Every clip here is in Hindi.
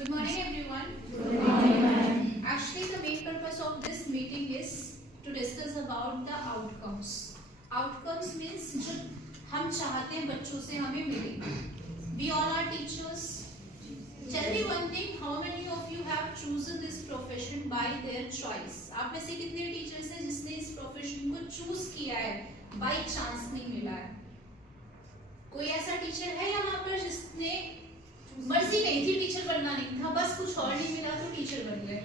Good morning, everyone. Good morning, ma'am. Actually, the main purpose of this meeting is to discuss about the outcomes. Outcomes means जो हम चाहते हैं बच्चों से हमें मिले. We all are teachers. Tell me one thing. How many of you have chosen this profession by their choice? आप में से कितने टीचर्स हैं जिसने इस प्रोफेशन को चूज किया है by chance नहीं मिला है? कोई ऐसा टीचर है यहाँ पर जिसने मर्जी नहीं थी, टीचर बनना नहीं था, बस कुछ और नहीं मिला तो टीचर बन गए?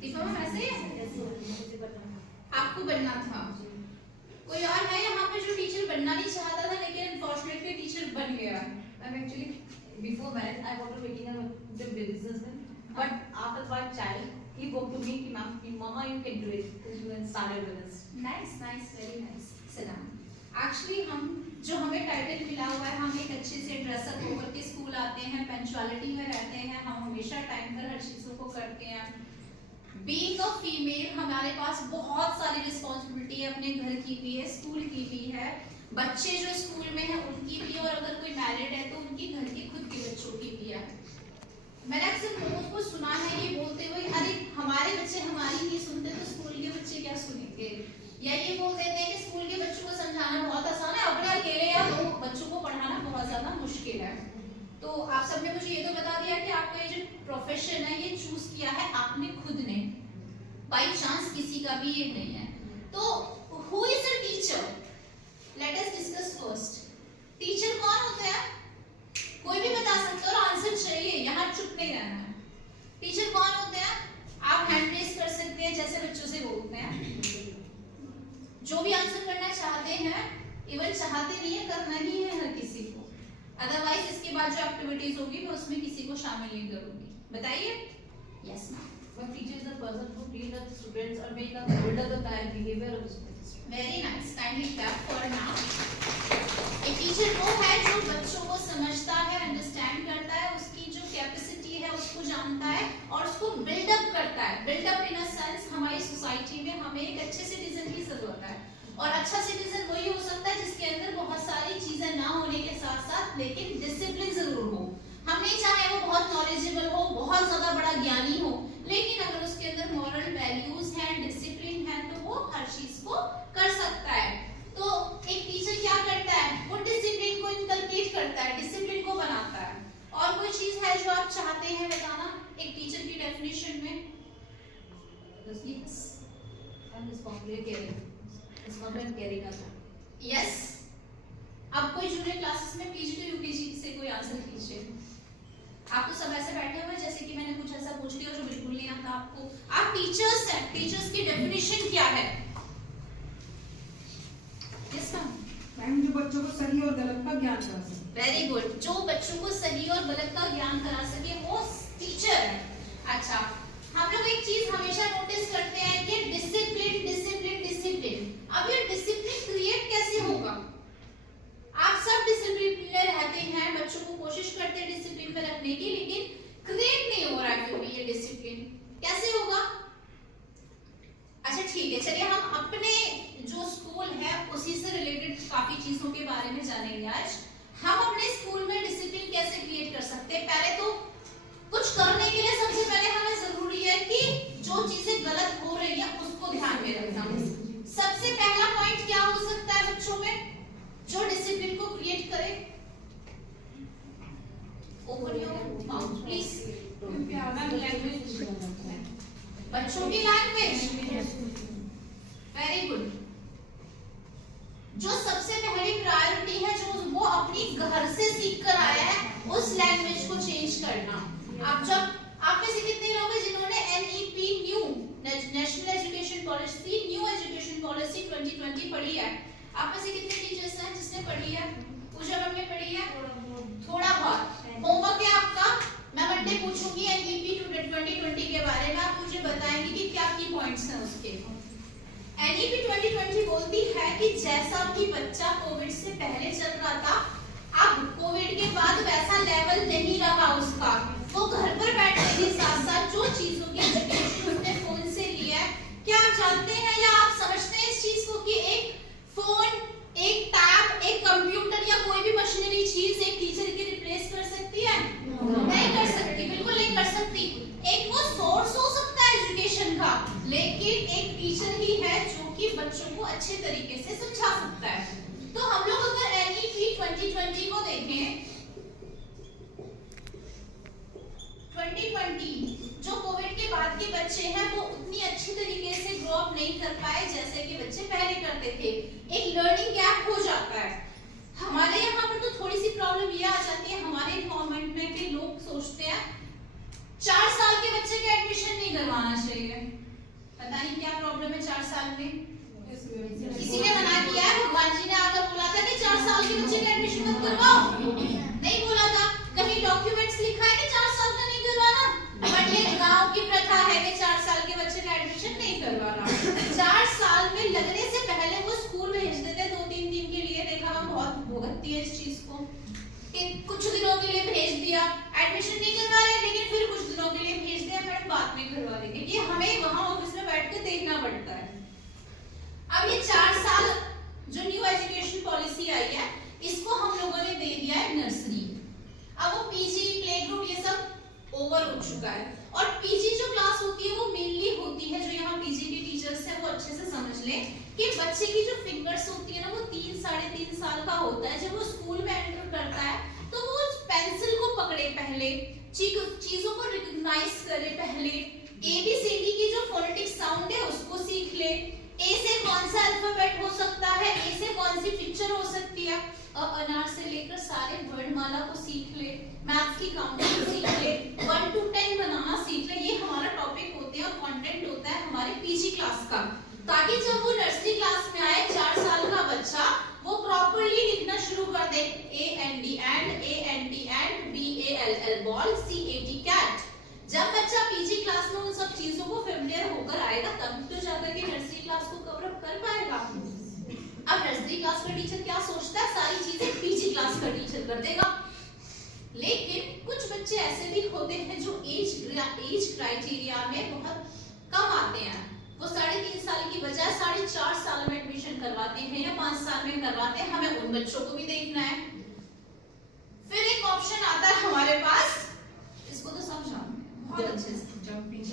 देखो मैम ऐसे आपको बनना था. कोई और है यहाँ पे जो टीचर बनना नहीं चाहता था लेकिन अनफॉर्चुनेटली टीचर बन गया? I'm actually before marriage I wanted to become a businessman, but after my child he spoke to me कि mama you can do it, so you can start a business. Nice, very nice. Sit down. Actually हम जो हमें टाइटल मिला हुआ है, हम एक अच्छे से ड्रेसअप होकर के स्कूल आते हैं, पंक्चुअलिटी में रहते हैं, हम हमेशा टाइम पर हर चीजों को करते हैं. बीइंग अ फीमेल हमारे पास बहुत सारी रिस्पॉन्सिबिलिटी है, अपने घर की भी है, स्कूल की भी है, बच्चे जो स्कूल में है उनकी भी, और अगर कोई मैरिड है तो उनकी घर की खुद के बच्चों की भी है. मैंने अक्सर लोगों को सुना है ये बोलते हुए, अरे हमारे बच्चे हमारी नहीं सुनते तो स्कूल के बच्चे क्या सुनेंगे, या ये बोल देते हैं कि स्कूल के बच्चों को समझाना बहुत आसान है, अपने अकेले या दो बच्चों को पढ़ाना बहुत ज्यादा मुश्किल है. तो आप सबने मुझे ये तो बता दिया कि आपका ये जो प्रोफेशन है ये चूज किया है आपने खुद ने, बाई चांस किसी का भी ये नहीं है. तो who is a teacher? Let us discuss first. Teacher कौन होते हैं? कोई भी बता सकते हो और आंसर चाहिए, यहाँ चुप नहीं रहना है. टीचर कौन होते हैं? आप हैंड रेज कर सकते हैं जैसे बच्चों से बोलते हैं. जो भी आंसर करना चाहते हैं, इवन चाहते नहीं है, करना ही है हर किसी को. अदरवाइज इसके बाद जो एक्टिविटीज होगी मैं उसमें किसी को शामिल नहीं करूंगी. बताइए. Yes ma'am. But teacher is the person who teach the students or make the build up the kind behavior of the students. Very nice. Kindly clap for now. एक टीचर वो है जो बच्चों को समझता है, अंडरस्टैंड करता है, उसकी जो कैपेसिटी है उसको जानता है और उसको बिल्ड अप करता है. Build up in a sense हमारी सोसाइटी में हमें एक अच्छे सिटीजन की जरूरत है, और अच्छा सिटीजन वही हो सकता है जिसके अंदर बहुत सारी चीजें ना होने के साथ साथ लेकिन डिसिप्लिन जरूर हो. हम नहीं चाहे वो बहुत नॉलेजेबल हो, बहुत ज्यादा बड़ा ज्ञानी हो, लेकिन अगर उसके अंदर मॉरल वैल्यूज हैं, डिसिप्लिन है, तो वो हर चीज को कर सकता है. तो एक टीचर क्या करता है? वो डिसिप्लिन को इनकलकेट करता है, डिसिप्लिन को बनाता है. और कोई चीज है जो आप चाहते हैं बताना एक टीचर की डेफिनेशन में? यस. अब कोई जूनियर क्लासेस में पीजी टू यूकेजी से कोई आंसर कीजिए. आप तो सब ऐसे बैठे हुए जैसे कि मैंने कुछ ऐसा पूछ लिया जो बिल्कुल नहीं आता आपको. आप टीचर्स हैं, टीचर्स की डेफिनेशन क्या है? Yes ma'am. मैम जो बच्चों को सही और गलत का ज्ञान करा सके. Very good. जो बच्चों को सही और गलत का ज्ञान करा सके वो टीचर है. अच्छा, हम लोग एक चीज हमेशा नोटिस करते हैं कि डिसिप्लिन डिसिप्लिन डिसिप्लिन. अब ये डिसिप्लिन क्रिएट कैसे होगा? आप सब डिसिप्लिन में रहते हैं, बच्चों को कोशिश करते हैं डिसिप्लिन में रखने की, लेकिन क्रिएट नहीं हो रहा है क्यों ये डिसिप्लिन? कैसे होगा? अच्छा ठीक है, चलिए हम अपने जो स्कूल है उसी से रिलेटेड काफी चीजों के बारे में जानेंगे आज. हम अपने स्कूल में डिसिप्लिन कैसे क्रिएट कर सकते हैं? पहले तो कुछ करने के लिए सबसे पहले हमें जरूरी है कि जो चीजें गलत हो रही है उसको ध्यान में रखना. सबसे पहला पॉइंट क्या हो सकता है बच्चों में जो डिसिप्लिन को क्रिएट करे? Open your mouth please. बच्चों की लैंग्वेज. Very good. जो सबसे पहली प्रायोरिटी है जो वो अपनी घर से सीख कर आया है उस लैंग्वेज को चेंज करना. आप जब आप में से कितने लोग हैं जिन्होंने NEP new national education policy new education policy 2020 पढ़ी है? आप में से कितने टीचर्स हैं जिसने पढ़ी है? पूजा मैम ने पढ़ी है? थोड़ा बहुत. होमवर्क है आपका. मैं मंडे पूछूंगी एनईपी 2020 के बारे में, आप मुझे बताएंगे कि क्या की पॉइंट्स हैं उसके. एनईपी 2020 बोलती है कि जैसा कि बच्चा कोविड से पहले चल रहा था, अब कोविड के बाद वैसा लेवल नहीं रहा उसका. वो घर पर बैठने के साथ साथ जो चीजों की एजुकेशन उसने फोन से लिया है. क्या आप जानते हैं या आप समझते हैं इस चीज को कि एक फोन, एक टैब, एक कंप्यूटर या कोई भी मशीनरी चीज एक टीचर की रिप्लेस कर सकती है? नहीं कर सकती, बिल्कुल नहीं अच्छे तरीके से समझा सकता है। तो हम लोग अगर NEP 2020 को देखें, 2020 जो कोविड के बाद के बच्चे हैं वो उतनी अच्छी तरीके से ग्रो अप नहीं कर पाए जैसे कि बच्चे पहले करते थे। एक लर्निंग गैप हो जाता है। हमारे यहाँ पर तो थोड़ी सी प्रॉब्लम ये आ जाती है हमारे गवर्नमेंट में कि लोग सोचते हैं 4 साल के बच्चे का एडमिशन नहीं करवाना चाहिए। पता नहीं क्या प्रॉब्लम है 4 साल में। किसी ने मना किया है? भगवान जी ने आकर बोला था कि 4 साल के बच्चे का एडमिशन मत करवाओ? नहीं बोला था। कहीं डॉक्यूमेंट्स लिखा है कि 4 साल का नहीं करवाना? बट ये गांव की प्रथा है कि 4 साल के बच्चे का एडमिशन नहीं करवाना। 4 साल में लगने से पहले वो स्कूल भेज देते 2-3 दिन के लिए। देखा हम बहुत भुगतती है इस चीज को कि कुछ दिनों के लिए भेज दिया, एडमिशन नहीं करवा रहे लेकिन फिर कुछ दिनों के लिए भेज दिया, मैडम बाद में करवा देंगे। ये हमें वहां ऑफिस में बैठ के देखना पड़ता है। अब ये 4 साल जो न्यू एजुकेशन पॉलिसी आई है इसको हम लोगों ने दे दिया है नर्सरी। अब वो पीजी प्ले ग्रुप ये सब ओवर हो चुका है और पीजी जो क्लास होती है वो मेनली होती है, जो यहाँ पीजी के टीचर्स हैं वो अच्छे से समझ लें कि बच्चे की जो फिंगर्स होती है ना वो 3-3.5 साल का होता है। जब वो स्कूल में एंटर करता है तो वो पेंसिल को पकड़े, पहले चीजों को रिकॉग्नाइज करे, पहले ABCD की जो फोनेटिक साउंड है उसको सीख ले। ए से कौन सा अल्फाबेट हो सकता है, ए से कौन सी पिक्चर हो सकती है, अनार से लेकर सारे वर्णमाला को सीख ले, मैथ्स की काउंटिंग सीख ले, 1 to 10 बनाना सीख ले। ये हमारा टॉपिक होते हैं और कंटेंट होता है हमारे पीजी क्लास का, ताकि जब वो नर्सरी क्लास में आए 4 साल का बच्चा वो प्रॉपर्ली लिखना शुरू कर दे। AND and, ANT and, BALL ball, CAT cat. जब बच्चा पीजी क्लास में उन सब चीजों को फेमिलियर होकर आएगा तब तो जाकर के नर्सरी क्लास को कवर अप कर पाएगा। अब नर्सरी क्लास का टीचर क्या सोचता है, सारी चीजें पीजी क्लास का टीचर कर देगा। लेकिन कुछ बच्चे ऐसे भी होते हैं जो एज क्राइटेरिया में बहुत कम आते हैं। वो 3.5 साल की बजाय 4.5 साल में एडमिशन करवाते हैं या 5 साल में करवाते हैं। हमें उन बच्चों को भी देखना है। फिर एक ऑप्शन आता है हमारे पास, इसको तो समझाओ बहुत अच्छे से। जंपिंग।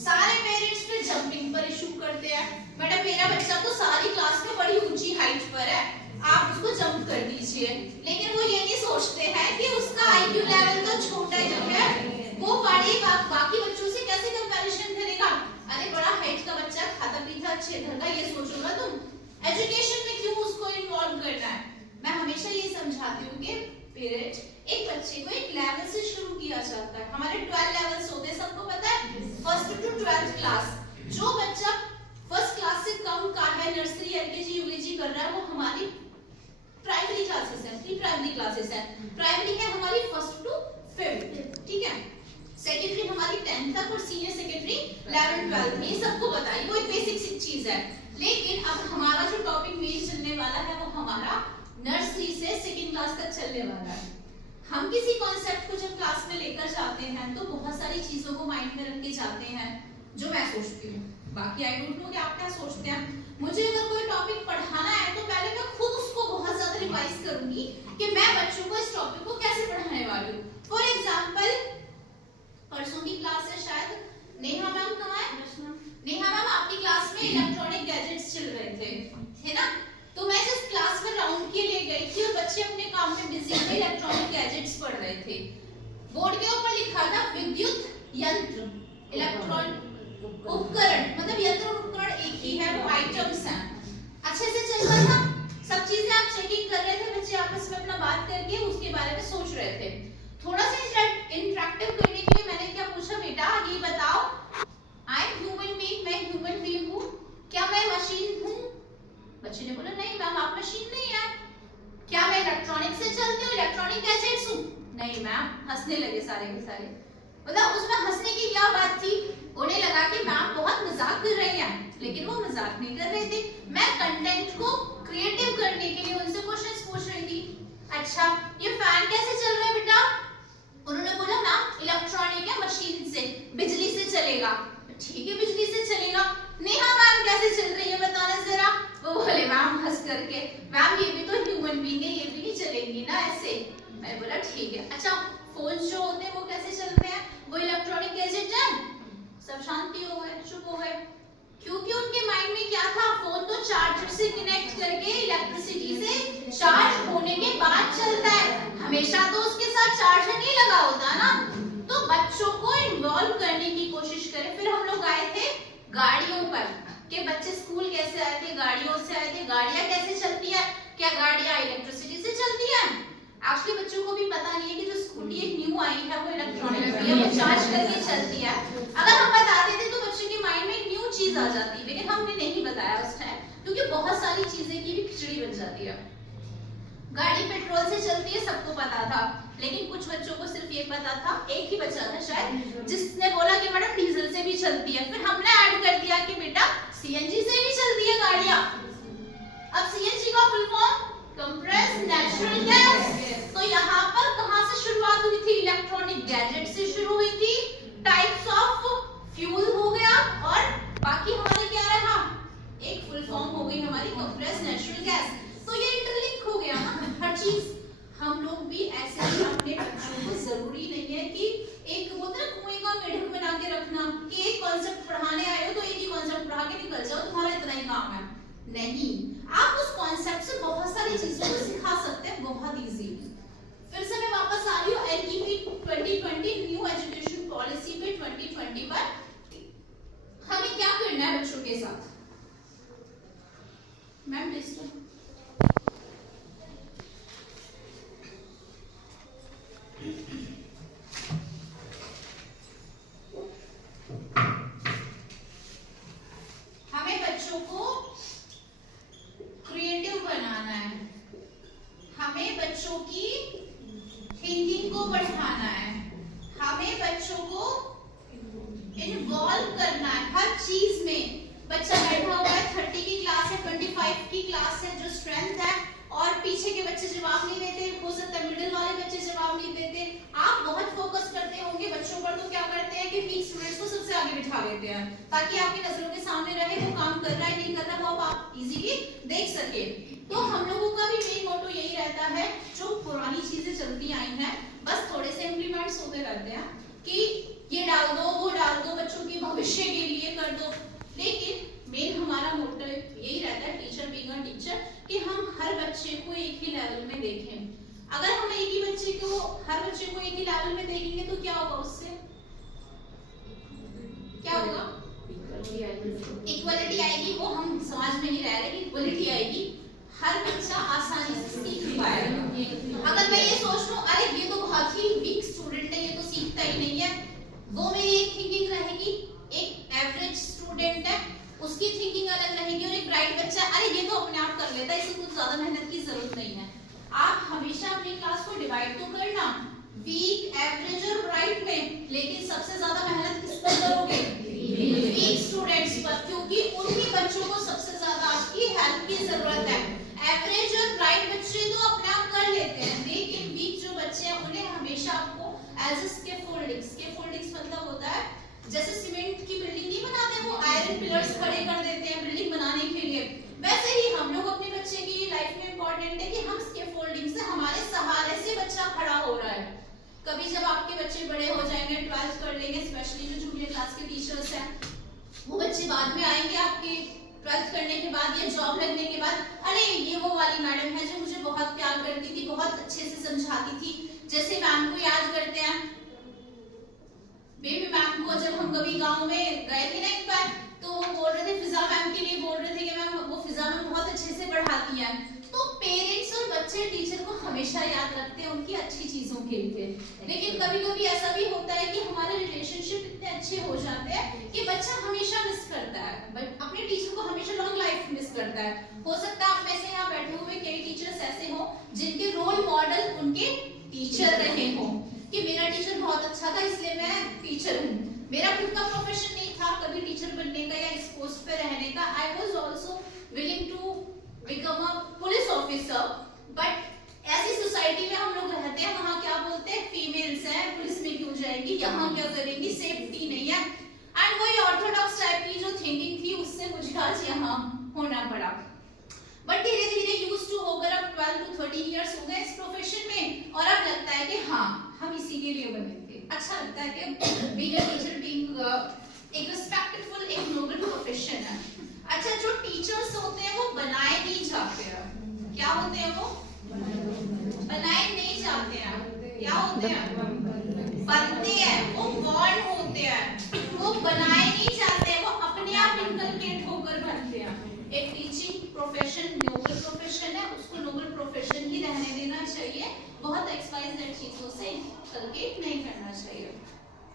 सारे पेरेंट्स पे जंपिंग पर इशू करते हैं। मैडम मेरा बच्चा तो सारी क्लास में बड़ी ऊंची हाइट पर है, आप उसको जंप कर दीजिए। लेकिन वो ये नहीं सोचते हैं कि उसका IQ लेवल तो छोटा ही है, वो बाकी बच्चों से कैसे कंपैरिजन करेगा। अरे बड़ा हाइट का बच्चा खाता पीता अच्छे घर का, ये सोचो ना तुम। एजुकेशन में क्यों उसको इन्वॉल्व करना है। मैं हमेशा ये समझाती हूँ कि पेरेंट एक बच्चे को एक लेवल से शुरू किया जाता है। हमारे 12 लेवल्स होते हैं, सबको पता है, 1st to 12th क्लास। जो बच्चा 1st क्लास से कम का है, नर्सरी LKG UKG कर रहा है, वो हमारी प्राइमरी क्लासेस है, प्री प्राइमरी क्लासेस है। प्राइमरी है हमारी 1st to 5th, ठीक है। सेकेंडरी हमारी 10th तक और सीनियर सेकेंडरी 11th 12th। ये सबको पता है, वो एक बेसिक चीज है। लेकिन अब हमारा जो टॉपिक मेन चलने वाला है वो हमारा नर्सरी से 2nd क्लास तक चलने वाला है। हम किसी कॉन्सेप्ट को जब क्लास में लेकर जाते हैं तो बहुत सारी चीजों को माइंड में रख के जाते हैं, जो मैं सोचती हूँ। बाकी आई डोंट नो कि आप क्या सोचते हैं। मुझे अगर कोई टॉपिक पढ़ाना है तो पहले मैं खुद उसको बहुत ज्यादा रिवाइज करूंगी कि मैं बच्चों को इस टॉपिक को कैसे पढ़ाने वाली हूँ। फॉर एग्जाम्पल परसों की क्लास है शायद, नेहा मैम कहाँ है? नेहा मैम आपकी क्लास में इलेक्ट्रॉनिक गैजेट्स चल रहे थे, है ना? तो मैं जिस क्लास में राउंड के लिए गई थी और बच्चे अपने काम में बिजी थे, इलेक्ट्रॉनिक गैजेट्स पढ़ रहे थे। बोर्ड के ऊपर लिखा था विद्युत यंत्र, इलेक्ट्रॉनिक उपकरण, मतलब यंत्र और उपकरण एक ही है, वो आइटम्स हैं। अच्छे से चल रहा था, सब चीजें आप चेकिंग कर रहे थे, बच्चे आपस में अपना बात करके उसके बारे में सोच रहे थे। थोड़ा सा इंटरेक्टिव करने के लिए मैंने क्या पूछा, बेटा ये बताओ, आई एम ह्यूमन बीइंग, मैं ह्यूमन बीइंग हूँ, क्या मैं मशीन हूँ? बच्चे ने बोला नहीं मैम आप मशीन नहीं है। क्या मैं इलेक्ट्रॉनिक से चलती हूँ, इलेक्ट्रॉनिक गैजेट्स हूँ? नहीं मैम। हंसने लगे सारे के सारे। मतलब उसमें हंसने की क्या बात थी? उन्हें लगा कि मैम बहुत मजाक कर रही हैं, लेकिन वो मजाक नहीं कर रहे थे। मैं कंटेंट को क्रिएटिव करने के लिए उनसे क्वेश्चंस पूछ रही थी। अच्छा ये फैन कैसे चल रहा है बेटा? उन्होंने बोला मैम इलेक्ट्रॉनिक है, मशीन से, बिजली से चलेगा। ठीक है बिजली से चलेगा। नेहा मैम कैसे चल रही है बताना जरा? वो बोले मैम हंस करके, मैम ये भी तो ह्यूमन बीइंग है, ये भी नहीं चलेंगी ना ऐसे। मैंने बोला ठीक है। अच्छा फोन जो होते हैं वो कैसे चलते हैं? वो इलेक्ट्रॉनिक गैजेट है। सब शांति हो गए, चुप हो गए। क्योंकि उनके माइंड में क्या था, फोन तो चार्जर से कनेक्ट करके इलेक्ट्रिसिटी से चार्ज होने के बाद चलता है, हमेशा तो उसके साथ चार्जर नहीं लगा होता ना। तो बच्चों को इन्वॉल्व करने की कोशिश करें। फिर हम लोग आए थे गाड़ियों पर, कि बच्चे स्कूल कैसे आए थे, गाड़ियों से आए थे। गाड़ियां कैसे चलती है, क्या गाड़ियां इलेक्ट्रिसिटी से चलती है? एक्चुअली बच्चों को भी पता नहीं है कि जो स्कूटी एक न्यू आई है वो इलेक्ट्रॉनिक है, वो चार्ज करके चलती है। अगर हम बताते थे तो बच्चे के माइंड में एक न्यू चीज आ जाती, लेकिन हमने नहीं बताया उस टाइम, क्योंकि बहुत सारी चीजें की भी खिचड़ी बन जाती है। गाड़ी पेट्रोल से चलती है सबको पता था, लेकिन कुछ बच्चों को सिर्फ ये पता था, एक ही बच्चा था शायद जिसने बोला कि मैडम डीजल से भी चलती है। फिर हमने ऐड कर दिया कि बेटा सीएनजी से भी चलती है गाड़ियां। अब सीएनजी का full form compressed natural gas. तो यहाँ पर कहां से शुरुआत हुई थी, इलेक्ट्रॉनिक गैजेट से शुरू हुई थी, टाइप्स ऑफ फ्यूल हो गया, और बाकी हमारा क्या रहा, एक फुल फॉर्म हो गई हमारी कंप्रेस्ड नेचुरल गैस। तो ये इंटरलिंक हो गया ना हर चीज। हम लोग भी ऐसे ही अपने बच्चों को, जरूरी नहीं है कि एक बोलते ना कुएं का मेढक बना के रखना, कि एक कॉन्सेप्ट पढ़ाने आए हो तो एक ही कॉन्सेप्ट पढ़ा के निकल जाओ, तुम्हारा इतना ही काम है। नहीं, आप उस कॉन्सेप्ट से बहुत सारी चीजों को सिखा सकते हैं बहुत इजीली। फिर से मैं वापस आ रही हूँ एनईपी 2020 न्यू एजुकेशन पॉलिसी पे 2020 पर हमें क्या करना है बच्चों के साथ। मैम लिस्ट हमें बच्चों को क्रिएटिव बनाना है, हमें बच्चों की थिंकिंग को बढ़ाना है, हमें बच्चों को इन्वॉल्व करना है हर चीज में। बच्चा बैठा हुआ है, 30 की क्लास है, 25 की क्लास है, जो स्ट्रेंथ है, और पीछे के बच्चे जवाब नहीं देते, हो सकता है मिडिल वाले बच्चे जवाब नहीं देते। आप बहुत फोकस करते होंगे बच्चों पर, तो क्या करते हैं कि वीक स्टूडेंट्स को सबसे आगे बिठा देते हैं, ताकि आपकी नजरों के सामने रहे वो काम कर रहा है नहीं कर रहा, वो आप इजीली देख सके। तो हम लोगों का भी मेन मोटो यही रहता है, जो पुरानी चीजें चलती आई हैं बस थोड़े से इम्प्लीमेंट्स होते रहते हैं, कि ये डाल दो वो डाल दो, बच्चों के भविष्य के लिए कर दो। लेकिन मेन हमारा मोटो यही रहता है, टीचर बीइंग अ टीचर, कि हम हर बच्चे को एक ही लेवल में देखें। अगर हम एक ही बच्चे को, हर बच्चे को एक ही लेवल में देखेंगे तो क्या होगा, उससे क्या होगा, इक्वलिटी आएगी। वो हम समाज में नहीं रह रहे, इक्वलिटी आएगी, हर बच्चा आसानी से सीख पाएगा। अगर मैं ये सोच लूं अरे ये तो बहुत ही वीक स्टूडेंट है, ये तो सीखता ही नहीं है, वो मेरी एक थिंकिंग रहेगी। एक एवरेज स्टूडेंट है, उसकी थिंकिंग अलग रहेगी, और एक ब्राइट बच्चा अरे ये तो अपने आप कर लेता है, इसे कुछ ज्यादा मेहनत की जरूरत नहीं है। आप हमेशा अपनी क्लास को डिवाइड तो करना वीक, एवरेज और ब्राइट में, लेकिन सबसे ज्यादा मेहनत किस पर करोगे, वीक स्टूडेंट्स पर, क्योंकि उन्हीं बच्चों को सबसे ज्यादा आपकी हेल्प की जरूरत है। एवरेज और ब्राइट बच्चे तो अपने आप कर लेते हैं, लेकिन वीक जो बच्चे हैं उन्हें हमेशा आपको एज स्कैफोल्डिंग्स मतलब होता है, जैसे सीमेंट की बिल्डिंग नहीं बनाते, वो आयरन पिलर्स खड़े कर देते हैं बिल्डिंग बनाने के लिए, वैसे ही हम लोग अपने बच्चे की लाइफ में इंपॉर्टेंट है कि हम स्कैफोल्डिंग से, हमारे सहारे से बच्चा खड़ा हो रहा है। कभी जब आपके बच्चे बड़े हो जाएंगे, 12th कर लेंगे, स्पेशली जो जूनियर क्लास के टीचर्स हैं, वो बच्चे बाद में आएंगे आपके 12th करने के बाद या जॉब लगने के बाद, अरे ये वो वाली मैडम है जो मुझे बहुत प्यार करती थी, बहुत अच्छे से समझाती थी। जैसे मैम को याद करते हैं, बेबी मैम को जब हम कभी गांव में गए थे ना एक बार, तो वो बोल रहे थे, फिजा मैम के लिए बोल रहे थे कि मैम वो फिजा मैम बहुत अच्छे से पढ़ाती हैं। तो पेरेंट्स और बच्चे टीचर को हमेशा याद रखते हैं उनकी अच्छी चीजों के लिए, लेकिन कभी कभी ऐसा भी होता है कि हमारे रिलेशनशिप इतने अच्छे हो जाते हैं कि बच्चा हमेशा मिस करता है, बट अपने टीचर को हमेशा लॉन्ग लाइफ मिस करता है। हो सकता है आप में से यहाँ बैठे हुए कई टीचर्स ऐसे हो जिनके रोल मॉडल उनके टीचर रहे हो, कि मेरा टीचर बहुत अच्छा था इसलिए मैं टीचर हूँ। मेरा खुद का प्रोफेशन नहीं था कभी टीचर बनने का या इस पोस्ट पे रहने का, I was also willing to become a police officer, but ऐसी सोसाइटी में हम लोग रहते हैं, वहाँ क्या बोलते हैं, फीमेल्स हैं, पुलिस में क्यों जाएंगी, यहाँ क्या करेंगी, सेफ्टी नहीं है। एंड वही ऑर्थोडॉक्स टाइप की जो थिंकिंग थी उससे मुझे आज यहाँ होना पड़ा। बट धीरे धीरे यूज टू होकर अब 12 to 13 इयर्स हो गए इस प्रोफेशन में, और अब लगता है कि हाँ हम इसी के लिए बने थे। अच्छा लगता है कि बीइंग अ टीचर, बीइंग एक रिस्पेक्टफुल, एक नोबल प्रोफेशन है। अच्छा, जो टीचर्स होते हैं वो बनाए नहीं जाते हैं। क्या होते हैं वो? बनाए नहीं जाते हैं। क्या होते हैं? बनते हैं। वो बॉर्न होते हैं, वो बनाए नहीं जाते हैं, वो अपने आप इनकलकेट होकर बनते हैं। एक टीचिंग प्रोफेशन नोबल प्रोफेशन है, उसको नोबल प्रोफेशन ही रहने देना चाहिए, बहुत एक्सवाइजेड चीजों से इनकलकेट नहीं करना चाहिए।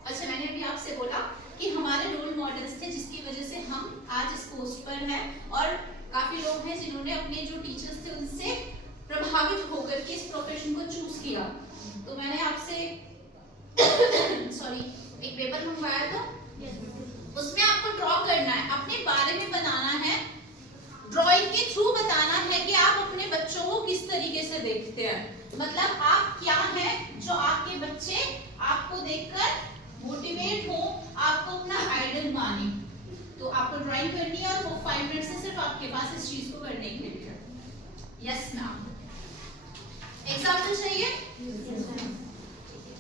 अच्छा, मैंने अभी आपसे बोला कि हमारे रोल मॉडल्स थे जिसकी वजह से हम आज इस पोस्ट पर हैं, और काफी लोग हैं जिन्होंने अपने जो टीचर्स थे उनसे प्रभावित होकर के इस प्रोफेशन को चूज किया। तो मैंने आपसे सॉरी एक पेपर मंगवाया था, उसमें आपको ड्रॉ करना है, अपने बारे में बनाना है, ड्राइंग के थ्रू बताना है कि आप अपने बच्चों को किस तरीके से देखते हैं, मतलब आप क्या हैं जो आपके बच्चे आपको देखकर मोटिवेट हो, आपको अपना आइडल माने। तो आपको ड्राइंग करनी है और वो 5 मिनट से सिर्फ आपके पास इस चीज को करने के लिए। यस मैम, एग्जाम्पल चाहिए?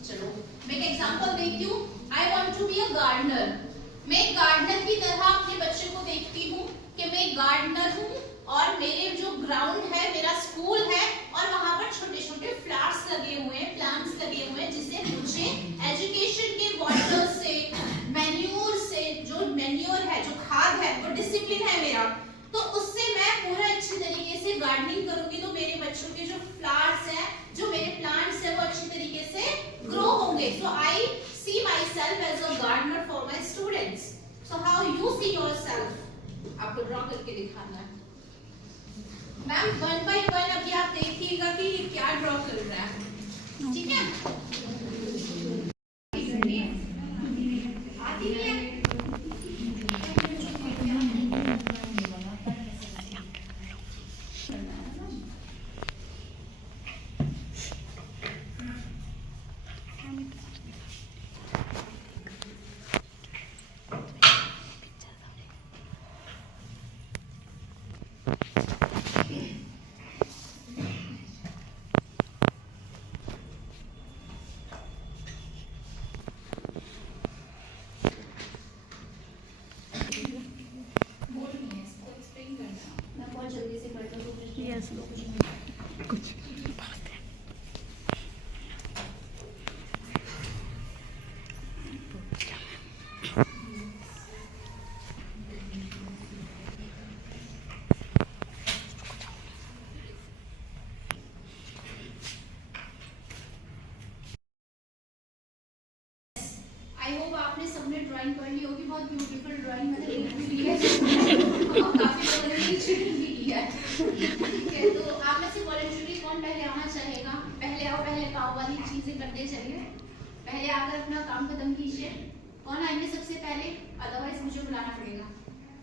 चलो मैं एक एग्जाम्पल देती हूँ। I want to be a gardener. मैं एक गार्डनर की तरह अपने बच्चे को देखती हूँ कि मैं एक गार्डनर हूँ और मेरे जो ग्राउंड है, मेरा स्कूल है, और वहां पर छोटे छोटे फ्लावर्स लगे हुए हैं, प्लांट्स लगे हुए हैं, जिससे मुझे एजुकेशन के वाटर से, मैन्योर से, जो मैन्योर है, जो खाद है, वो डिसिप्लिन है मेरा, तो उससे मैं पूरा अच्छी तरीके से गार्डनिंग करूंगी, तो मेरे बच्चों के जो फ्लावर्स हैं, जो मेरे प्लांट्स हैं, वो अच्छी तरीके से ग्रो होंगे। So I see myself as a gardener for my students. So how you see yourself, आपको ड्रॉ करके दिखाना है। मैम 1 by 1 अभी आप देखिएगा कि क्या ड्रॉ कर रहा है, ठीक है? आती है? आई होप आपने सबने ड्राइंग कर ली होगी। बहुत ब्यूटीफुल ड्राइंग मैंने लिख भी है और काफी लोगों ने चीटिंग भी की है, ठीक है? तो आप में से वॉलंटरी कौन पहले आना चाहेगा? पहले आओ, पहले पाव वाली चीजें करते चलिए, पहले आकर अपना काम खत्म कीजिए। कौन आएंगे सबसे पहले? अदरवाइज मुझे बुलाना पड़ेगा,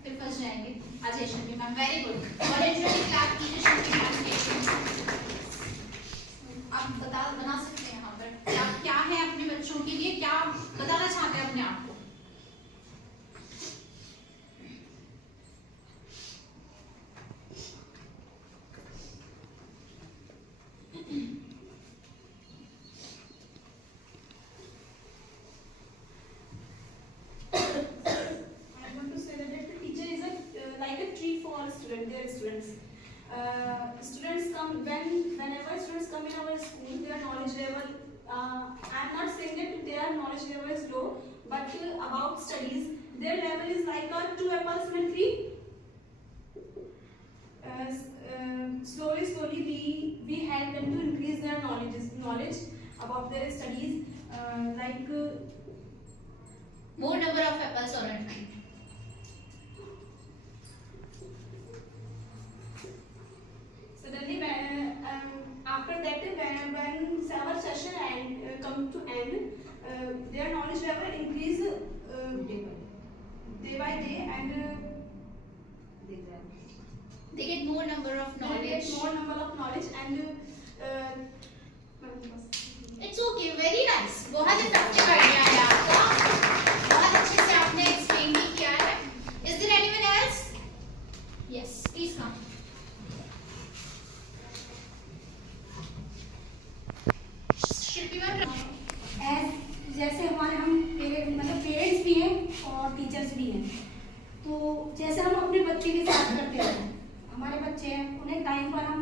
फिर फंस जाएंगे। Ajay Sharmi ma'am, very good, voluntary clap कीजिए शर्मी मैम के। आप बना सकते हैं यहाँ पर आप क्या है अपने बच्चों के लिए, क्या बताना चाहते हैं अपने आप को। I want to say that the teacher is like a tree for their students. Students come whenever students come in our school, their knowledge level. I am not saying that their knowledge level is low, but about studies, their level is like a 2 apples in a tree. Slowly we help them to increase their knowledge about their studies. More number of apples on a tree. Suddenly, after that, when our session come to end, their knowledge level increase day by day, and They get more number of they knowledge. get more number of knowledge, and It's okay, very nice. बहुत effective idea है आपका, बहुत अच्छे से आपने explain भी किया है। Is there anyone else? Yes, please come. Shilpi ma'am, जैसे हम पेरेंट्स भी हैं और टीचर्स भी हैं, तो जैसे हम अपने बच्चे के साथ करते हैं, हमारे बच्चे हैं उन्हें टाइम पर हम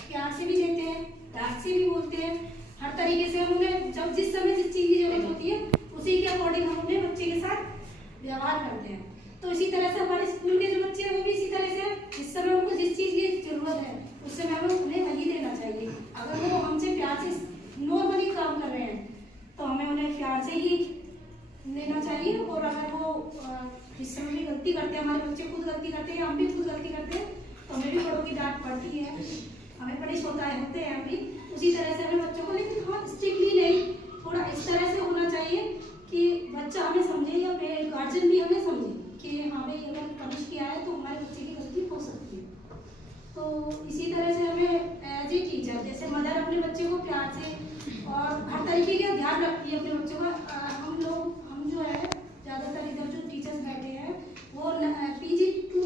प्यार से भी देते हैं, डांट से भी बोलते हैं, हर तरीके से हम उन्हें जब जिस समय जिस चीज़ की जरूरत होती है उसी के अकॉर्डिंग हम अपने बच्चे के साथ व्यवहार करते हैं। तो इसी तरह से हमारे स्कूल के जो बच्चे हैं वो भी इसी तरह से जिस समय उनको जिस चीज़ की जरूरत है उस समय हमें उन्हें वही देना चाहिए। अगर वो हमसे प्यार से नॉर्मली काम कर रहे हैं तो हमें उन्हें प्यार से ही लेना चाहिए। और अगर वो जिस समय भी गलती करते हैं, हमारे बच्चे खुद गलती करते हैं, हम भी खुद गलती करते हैं, तो हमें भी बड़ों की डांट पड़ती है, हमें पनिश होते हैं हम भी उसी तरह से हमें बच्चों को, लेकिन हाँ स्ट्रिक्टली नहीं, थोड़ा इस तरह से होना चाहिए कि बच्चा हमें समझे या गार्जियन भी हमें समझे कि हाँ भाई अगर पनिश किया है तो हमारे बच्चे की गलती हो सकती है। तो इसी तरह से हमें एज ए टीचर, जैसे मदर अपने बच्चे को प्यार से और हर तरीके का ध्यान रखती है अपने बच्चों का। हम जो है ज़्यादातर इधर जो टीचर्स बैठे हैं वो PG to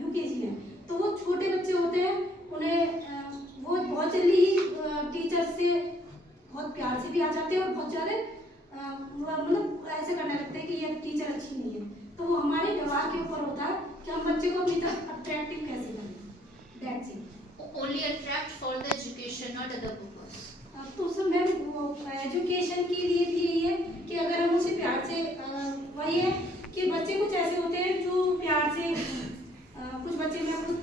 UKG हैं, तो वो छोटे बच्चे होते हैं, उन्हें वो बहुत जल्दी ही टीचर से बहुत प्यार से भी आ जाते हैं और बहुत ज़्यादा मतलब ऐसे करने लगते हैं कि ये टीचर अच्छी नहीं है। तो वो हमारे व्यवहार के ऊपर होता है कि हम बच्चे को अपनी तरफ अट्रैक्टिव कैसे करें। That's it. Only attract for the education, not other purpose. तो सब मैम एजुकेशन के लिए भी यही है कि अगर हम उसे प्यार से वही है कि बच्चे कुछ ऐसे होते हैं जो प्यार से कुछ बच्चे, मैं खुद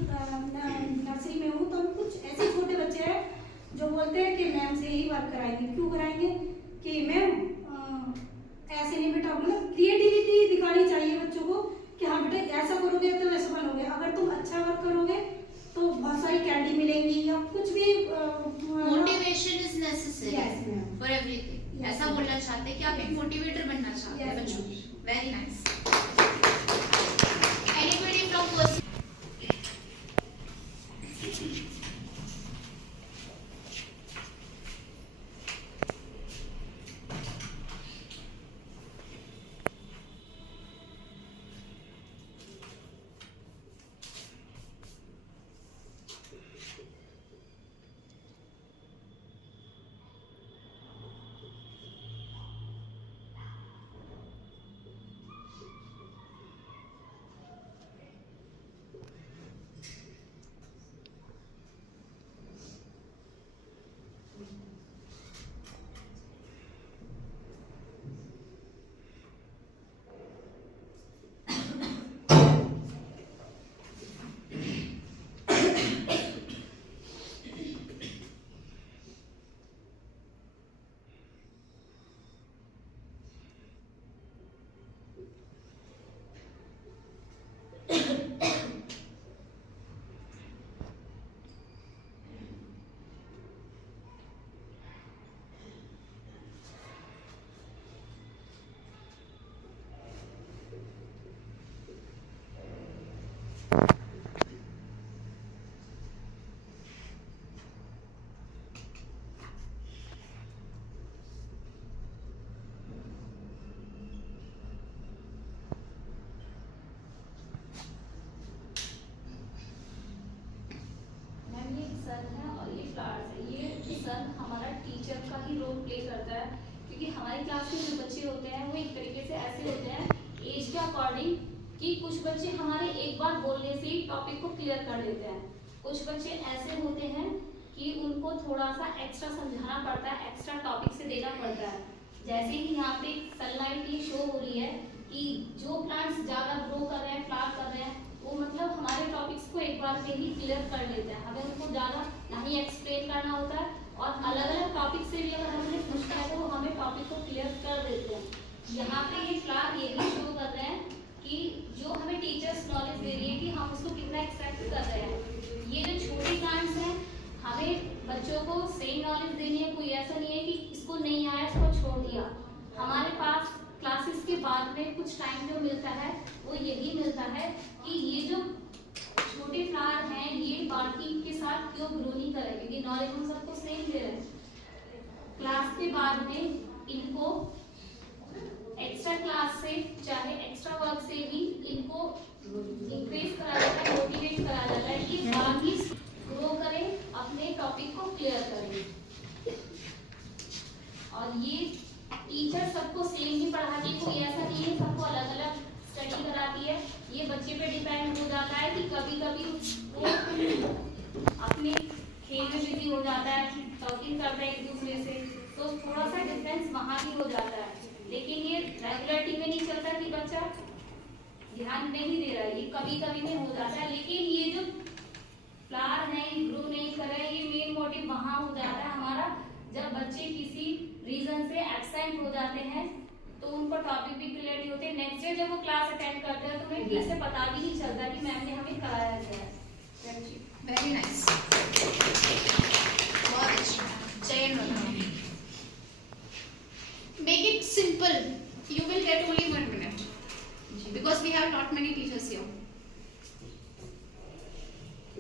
नर्सरी में हूँ, तो कुछ ऐसे छोटे बच्चे हैं जो बोलते हैं कि मैम से ही वर्क कराएंगे। क्यों कराएंगे कि मैम ऐसे नहीं बेटा, मतलब क्रिएटिविटी दिखानी चाहिए बच्चों को कि हाँ बेटा ऐसा करोगे तो ऐसा बनोगे, अगर तुम अच्छा वर्क करोगे तो बहुत सारी कैंडी मिलेंगी या कुछ भी। Motivation is necessary Yes, ma'am. For everything. Yes, ऐसा ma'am. बोलना चाहते हैं कि आप एक मोटिवेटर बनना चाहते हैं Yes, बच्चों ma'am. की। Very nice. Anybody from first? सन हमारा टीचर का ही रोल प्ले करता है, क्योंकि हमारी क्लास में जो बच्चे होते हैं वो एक तरीके से ऐसे होते हैं एज के अकॉर्डिंग कि कुछ बच्चे हमारे एक बार बोलने से ही टॉपिक को क्लियर कर देते हैं, कुछ बच्चे ऐसे होते हैं कि उनको थोड़ा सा एक्स्ट्रा समझाना पड़ता है, एक्स्ट्रा टॉपिक से देना पड़ता है। जैसे ही यहाँ पे सनलाइट की शो हो रही है कि जो प्लांट्स ज़्यादा ग्रो कर रहे हैं, फ्लावर कर रहे हैं, वो मतलब हमारे टॉपिक्स को एक बार में ही क्लियर कर लेते हैं, हमें उनको ज़्यादा नहीं एक्सप्लेन करना होता है। और अलग अलग टॉपिक से भी अगर हमें पूछना है तो हमें टॉपिक को क्लियर कर देते हैं। यहाँ पे ये फ्लावर ये भी शो कर रहे हैं कि जो हमें टीचर्स नॉलेज दे रही है कि हम उसको कितना एक्सेप्ट कर रहे हैं। ये जो छोटे प्लांट्स हैं हमें बच्चों को सही नॉलेज देनी है, कोई ऐसा नहीं है कि इसको नहीं आया इसको छोड़ दिया। हमारे पास क्लासेस के बाद में कुछ टाइम जो मिलता है वो यही मिलता है कि ये जो छोटे फ्लावर हैं ये बाकी के साथ क्यों ग्रो नहीं कर रहे, क्योंकि नॉलेज हम सबको सेम दे रहे हैं। क्लास के बाद में इनको एक्स्ट्रा क्लास से चाहे एक्स्ट्रा वर्क से भी इनको इंक्रीज करा जाता है, मोटिवेट करा जाता है कि बाकी ग्रो करें, अपने टॉपिक को क्लियर करें। और ये टीचर सबको सेम ही पढ़ाती है, कोई ऐसा नहीं है, सबको अलग अलग स्टडी कराती है, ये बच्चे पे डिपेंड हो जाता है कि कभी कभी वो अपने खेल में बिजी हो जाता है, टॉकिंग करता है एक दूसरे से, तो थोड़ा सा डिफरेंस वहाँ भी हो जाता है। लेकिन ये रेगुलरिटी में नहीं चलता कि बच्चा ध्यान नहीं दे रहा है, ये कभी कभी में हो जाता है। लेकिन ये जो फ्लावर है, ग्रो नहीं कर रहे, ये मेन मोटिव वहाँ हो जाता है हमारा, जब बच्चे किसी रीजन से एब्सेंट हो जाते हैं तो उनको टॉपिक भी क्लियर नहीं होते। नेक्स्ट डे जब वो क्लास अटेंड करते हैं तो उन्हें ठीक से पता भी नहीं चलता कि मैम ने हमें कराया क्या है। Thank you. वेरी नाइस, बहुत अच्छा। जयन बताओ। Make it simple. You will get only 1 minute because we have not many teachers here.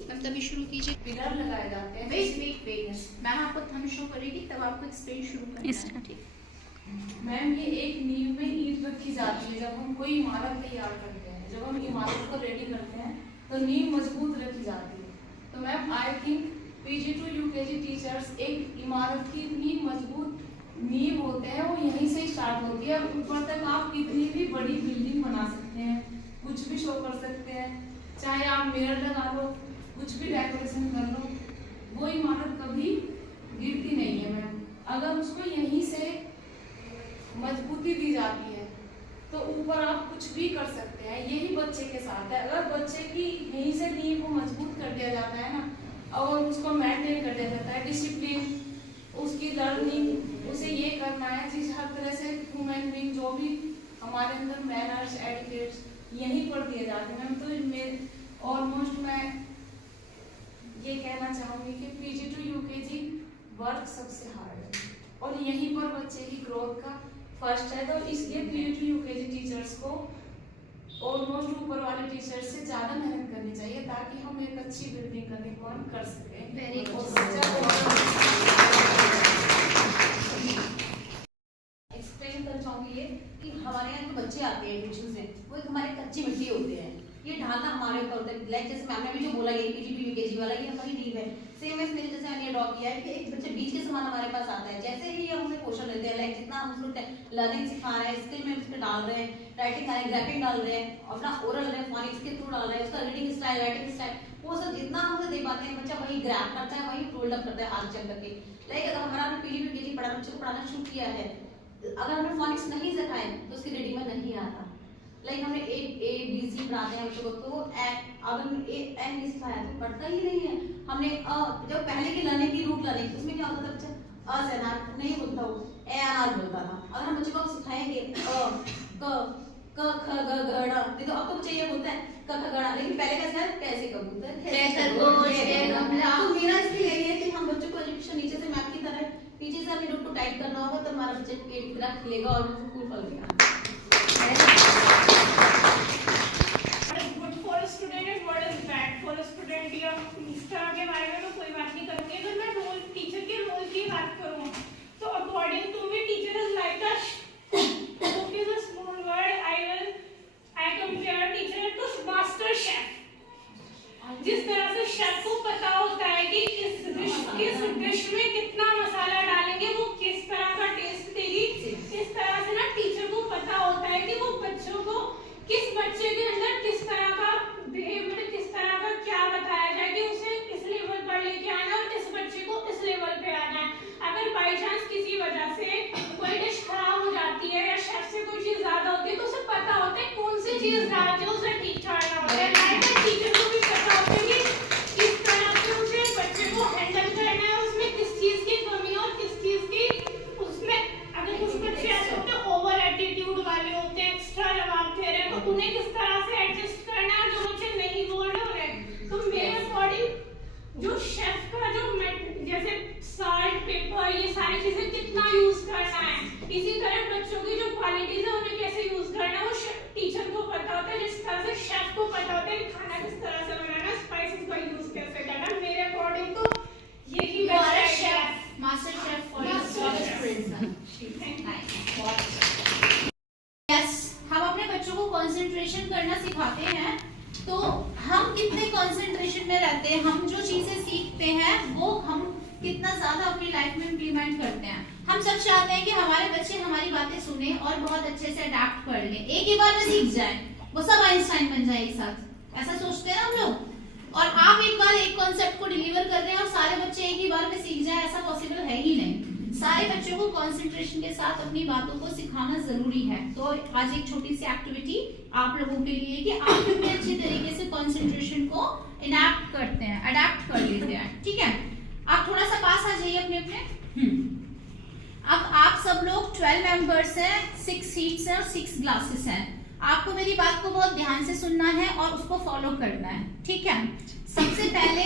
Ma'am तभी शुरू कीजिए। पिलर लगाए जाते हैं। वेट मैम आपको थंब शो करेगी तब आपको एक्सप्लेन शुरू करना है। मैम ये एक नींव में ईंट रखी जाती है। जब हम कोई इमारत तैयार करते हैं, जब हम इमारत को रेडी करते हैं तो नींव मजबूत रखी जाती है। तो ma'am I think PG to UKG teachers एक इमारत की इतनी मजबूत नींव होते हैं, वो यहीं से स्टार्ट होती है। ऊपर तक आप कितनी भी बड़ी बिल्डिंग बना सकते हैं, कुछ भी शो कर सकते हैं, चाहे आप मिरर लगा लो, कुछ भी डेकोरेशन कर लो, वो इमारत कभी गिरती नहीं है मैम, अगर उसको यहीं से मजबूती दी जाती है तो ऊपर आप कुछ भी कर सकते हैं। यही बच्चे के साथ है, अगर बच्चे की यहीं से नींव को मजबूत कर दिया जाता है ना, और उसको मेंटेन कर दिया जाता है, डिसिप्लिन, उसकी लर्निंग, उसे ये करना है जिस हर तरह से ह्यूमन बीइंग जो भी हमारे अंदर मैनर्स, एटिकेट्स यहीं पर दिए जाते हैं मैम। तो मैं ऑलमोस्ट मैं ये कहना चाहूँगी कि PG to UKG वर्क सबसे हार्ड है और यहीं पर बच्चे की ग्रोथ का फर्स्ट है। तो इसलिए PG to UKG टीचर्स को ऑलमोस्ट ऊपर वाले टीचर्स से ज़्यादा मेहनत करनी चाहिए ताकि हम एक अच्छी बिल्डिंग का निर्माण कर सकें। Very good. और बच्चा एक्सप्लेन करना चाहूंगी ये कि हमारे यहाँ जो बच्चे आते हैं ट्यूशन से, वो एक हमारे कच्ची मिट्टी होते हैं। ये ढालना हमारे ऊपर होता है। लाइक जैसे मैम ने भी जो बोला ये PG to UKG वाला, ये हमारी नींव है। सेम ऐसे मेरे जैसे मैंने ड्रॉ किया है कि एक बच्चे बीज के समान हमारे पास आता है। जैसे ही हम उसे क्वेश्चन लेते हैं, लाइक जितना हम उसको लर्निंग सिखा रहे हैं, स्किल में उस पर डाल रहे हैं, राइटिंग आ रही है, ग्राफिंग डाल रहे हैं, अपना ओरल है, फोनिक्स के थ्रू डाल रहे हैं, उसका रीडिंग स्टाइल, राइटिंग स्टाइल, वो सब जितना हम उसे दे पाते हैं, बच्चा वही ग्रैब करता है, वही होल्ड अप करता है आगे चल करके। लाइक अगर हमारा PG to UKG पढ़ा, बच्चे को पढ़ाना शुरू किया है, अगर हमने फोनिक्स नहीं सिखाए तो उसकी रीडिंग में नहीं आता। लाइक हमने ABC पढ़ाते हैं बच्चों को, तो अगर A नहीं सिखाया तो पढ़ता ही नहीं है। हमने जब पहले की लर्निंग थी, रूट लर्निंग, उसमें क्या होता था, बच्चा अ से अनार नहीं बोलता, वो ए अनार बोलता था। अगर हम बच्चों को सिखाएंगे क ख ग घ ड़, नहीं तो अब तो बच्चे ये बोलता है क ख ग ड़, लेकिन पहले का शायद कैसे कबूतर, तो मेरा इसलिए यही है कि हम बच्चों को एजुकेशन नीचे से मैप की तरह पीछे से अपने रूट को टाइप करना होगा, तो हमारा बच्चा पेट पूरा खिलेगा और फूल फल देगा। What is good for a student and what is bad for a student, या इस तरह के बारे में मैं कोई बात नहीं करूँगी। अगर मैं रोल टीचर के रोल की बात करूँ तो according to me teacher is like a cook is a small word, I compare teacher to master chef. जिस तरह से शेफ को पता होता है कि किस डिश में कितना मसाला डालेंगे, वो किस तरह का टेस्ट देगी, इस तरह से ना टीचर को पता होता है कि वो बच्चों को किस बच्चे के अंदर किस तरह का बिहेवियर, किस तरह का क्या बताया जाए कि उसे इस लेवल पर लेके आना और इस बच्चे को इस लेवल पे आना है। अगर बाई चांस किसी वजह से कोई डिश खराब हो जाती है या शेफ से कोई चीज ज्यादा होती है, तो उसे पता होता है कौन सी चीज डालते हैं, उसे ठीक ठाक होता है। टीचर को भी पता होता है कि किस तरह से उसे बच्चे को हैंडल करना है, उसमें किस चीज की कमी और किस चीज की, उसमें अगर कुछ बच्चे ऐसे होते हैं ओवर एटीट्यूड वाले होते हैं, एक्स्ट्रा जवाब दे रहे हैं, तो उन्हें किस तरह से एडजस्ट करना है, जो बच्चे नहीं बोल रहे हैं। तो मेरे अकॉर्डिंग जो शेफ का जो जैसे साल्ट, पेपर, ये सारी चीजें कितना यूज करना है, इसी तरह बच्चों की जो क्वालिटीज है उन्हें कैसे यूज करना है, वो टीचर को पता होता है। जिस तरह से शेफ को पता होता है कि खाना किस तरह से बनाना, स्पाइसेस का यूज कैसे करना। मेरे अकॉर्डिंग तो यही chef, master chef for your students. Yes, हम अपने बच्चों को कंसंट्रेशन करना सिखाते हैं, तो हम कितने कंसंट्रेशन में रहते हैं, हम जो चीजें सीखते हैं वो हम कितना ज्यादा अपनी लाइफ में इम्प्लीमेंट करते हैं। हम सब चाहते हैं कि हमारे बच्चे हमारी बातें सुने और बहुत अच्छे से अडैप्ट कर लें, एक ही बार में सीख जाएं। वो सब आइंस्टाइन बन जाए एक साथ, ऐसा सोचते हैं हम लोग। और आप एक बार एक कॉन्सेप्ट को डिलीवर कर रहे हैं और सारे बच्चे एक ही बार में सीख जाए, ऐसा पॉसिबल है ही नहीं। सारे बच्चों को कंसंट्रेशन के साथ अपनी बातों को सिखाना जरूरी है। तो आज एक छोटी सी एक्टिविटी आप लोगों के लिए कि आप कितने अच्छे तरीके से कंसंट्रेशन को इनैप्ट करते हैं, अडेप्ट कर लेते हैं, ठीक है। आप थोड़ा सा पास आ जाइए अपने अपने। अब आप सब लोग 12 मेंबर्स हैं, 6 सीट्स हैं और 6 ग्लासेस हैं। आपको मेरी बात को बहुत ध्यान से सुनना है और उसको फॉलो करना है, ठीक है। सबसे पहले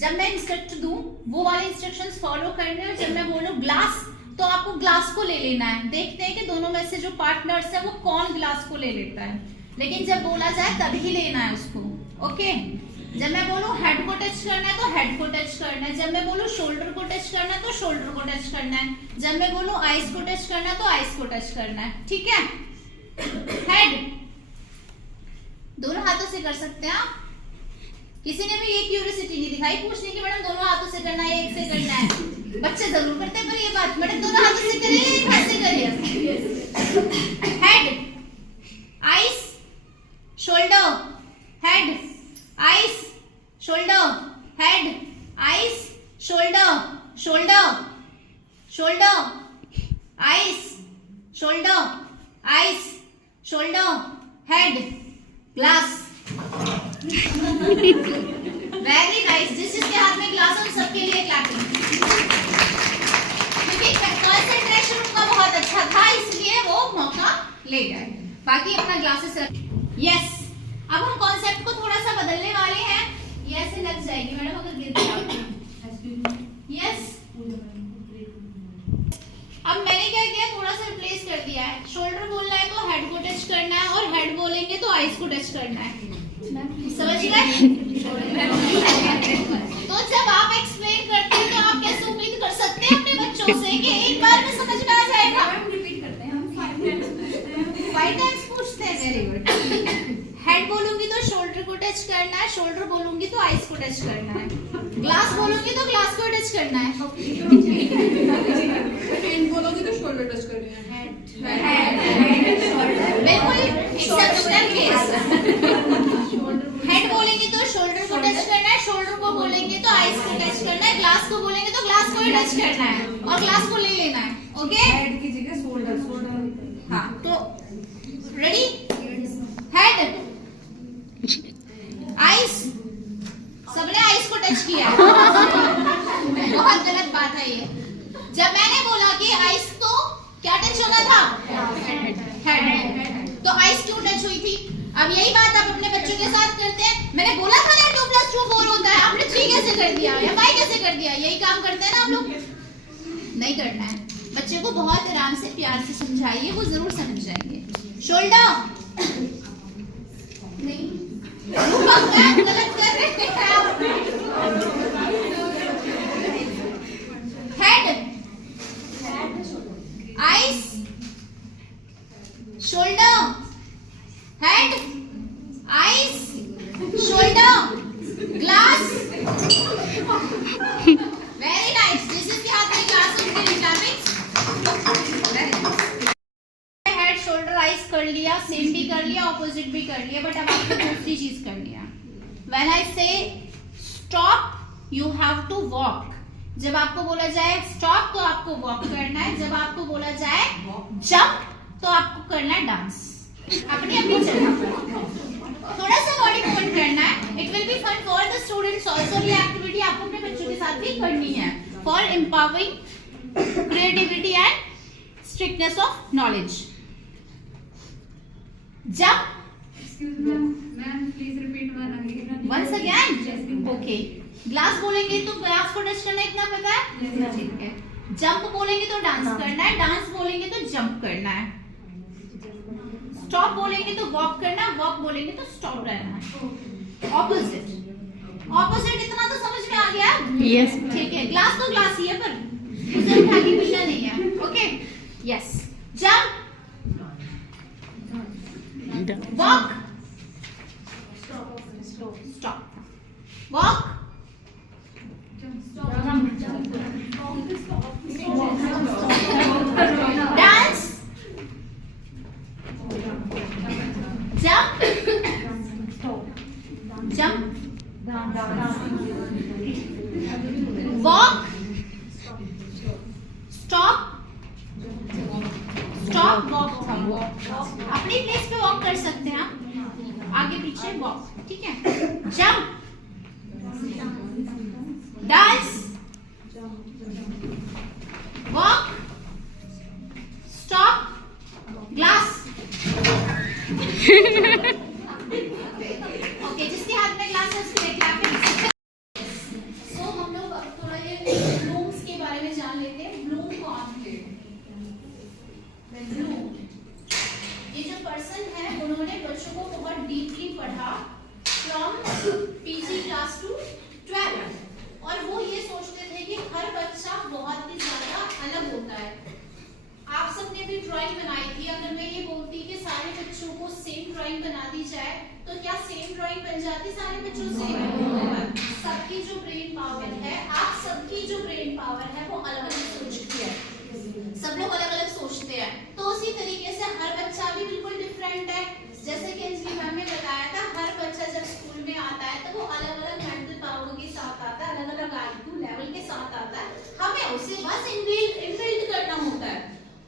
जब मैं इंस्ट्रक्ट दूं वो वाले इंस्ट्रक्शंस फॉलो करने हैं। जब मैं बोलूं ग्लास तो आपको ग्लास को ले लेना है। देखते हैं कि दोनों में से जो पार्टनर्स है वो कौन ग्लास को ले लेता है, लेकिन जब बोला जाए तभी लेना है उसको, ओके। जब मैं बोलूं हेड को टच करना है तो हेड को टच करना है। जब मैं बोलूं शोल्डर को टच करना है तो शोल्डर को टच करना है। जब मैं बोलूं आइस को टच करना है तो आइस को टच करना है, ठीक है। हेड दोनों हाथों से कर सकते हैं आप। किसी ने भी ये क्यूरियोसिटी नहीं दिखाई पूछने की मैडम दोनों हाथों से करना है, एक से करना है। बच्चे जरूर करते हैं पर ये बात मैडम दोनों हाथों से करिए, एक हाथ से करिए। Head, ice, shoulder, head, ice, shoulder, head, ice, shoulder, shoulder, shoulder, ice, shoulder, ice, shoulder, head, glass. Very nice. जिसके हाथ में ग्लास है उन सबके लिए क्लैपिंग, क्योंकि कंसंट्रेशन उनका बहुत अच्छा था इसलिए वो मौका ले गए। बाकी अपना ग्लासेस रख। यस, अब हम कॉन्सेप्ट को थोड़ा सा बदलने वाले हैं। ये ऐसे लग जाएगी मैडम अगर गिर गया। यस, अब मैंने क्या किया, थोड़ा सा रिप्लेस कर दिया है। शोल्डर बोलना है तो हेड को टच करना है और हेड बोलेंगे तो आइस को टच करना है, समझ गए। तो जब आप एक्सप्लेन करते हैं तो आप कैसे उम्मीद कर सकते हैं अपने बच्चों से कि एक बार में समझ में आ जाएगा। रिपीट करते हैं हम 5 टाइम्स पूछते हैं, वेरी गुड। हेड बोलूंगी तो शोल्डर को टच करना है, शोल्डर बोलूंगी तो आइस को टच करना है, ग्लास बोलूंगी तो ग्लास को टच करना है, पेन बोलोगे तो शोल्डर टच करना है। बिल्कुल एक्सेप्शनल केस। हेड बोलेंगे तो शोल्डर को टच करना है, शोल्डर को बोलेंगे तो आइस को टच करना है, ग्लास को बोलेंगे तो ग्लास को ही टच करना है और ग्लास को ले लेना है, ओके। हेड की जगह शोल्डर। हाँ, तो रेडी। हेड, आइस, सबने आइस को टच किया है। बहुत गलत बात है ये। जब मैंने बोला कि आइस तो क्या टच होना था, हेड, तो आइस क्यों टच हुई थी। अब यही बात आप अपने बच्चों के साथ करते हैं। मैंने बोला था ना 2 + 2 4 होता है, आपने 3 कैसे कर दिया या 5 कैसे कर दिया। यही काम करते हैं ना आप लोग। नहीं करना है, बच्चे को बहुत आराम से प्यार से समझाइए, वो जरूर समझ जाएंगे। शोल्डर नहीं, गलत कर रहे हैं। Head, ice, shoulder, head, ice, shoulder, glass. Very nice. जिसके हाथ में ग्लास उनके लिए क्लैपिंग। हेड, शोल्डर, आइस कर लिया, सेम भी कर लिया, ऑपोजिट भी कर लिया, बट अब आपको दूसरी चीज करनी है। When I say stop you have to walk. जब आपको बोला जाए स्टॉप तो आपको वॉक करना है, जब आपको बोला जाए जंप तो आपको करना है डांस। अपनी अपनी जगह थोड़ा सा बॉडी मूवमेंट करना है। It will be fun for the students also. ये एक्टिविटी आपको अपने बच्चों के साथ भी करनी है for empowering creativity and strictness of knowledge. Jump, ma'am please repeat once again, okay. Glass बोलेंगे तो ग्लास को टच करना इतना पता है, ठीक है। जंप बोलेंगे तो डांस करना है, डांस बोलेंगे तो जंप करना है, स्टॉप बोलेंगे तो वॉक करना है, वॉक बोलेंगे तो स्टॉप रहना है। ऑपोजिट, ऑपोजिट इतना तो समझ में आ गया। यस, ठीक है। ग्लास तो ग्लास ही है पर उसे उठा के पीना नहीं है, okay. Yes, jump, walk, stop, walk, dance, stop stop walk. अपनी प्लेस पे वॉक कर सकते हैं आप, आगे पीछे वॉक, ठीक है। Jump, dance, walk, stop, glass. Okay, जिसके हाथ में ग्लास है उसके लिए क्लैप करें। सो हम लोग अब थोड़ा ये ब्लूम्स के बारे में जान लेते हैं। ब्लूम कौन थे? ब्लूम ये जो पर्सन है उन्होंने बच्चों को बहुत डीपली पढ़ा फ्रॉम पीजी क्लास टू 12, और वो ये सोचते थे कि हर बच्चा बहुत ही ज्यादा अलग होता है। आप सबने भी ड्राइंग बनाई थी, अगर मैं ये बोलती कि सारे बच्चों को सेम ड्राइंग बना दी जाए तो क्या सेम ड्राइंग बन जाती सारे बच्चों से? सबकी जो ब्रेन पावर है, आप सबकी जो ब्रेन पावर है वो अलग अलग सोचती है, सब लोग अलग अलग सोचते हैं। तो उसी तरीके से हर बच्चा भी बिल्कुल डिफरेंट है। जैसे कि अंजलि मैम ने बताया था, हर बच्चा जब स्कूल में आता है तो वो अलग अलग मेंटल पावर के साथ आता है, अलग अलग IQ लेवल के साथ आता है। हमें उसे बस इनबिल्ड करना होता है।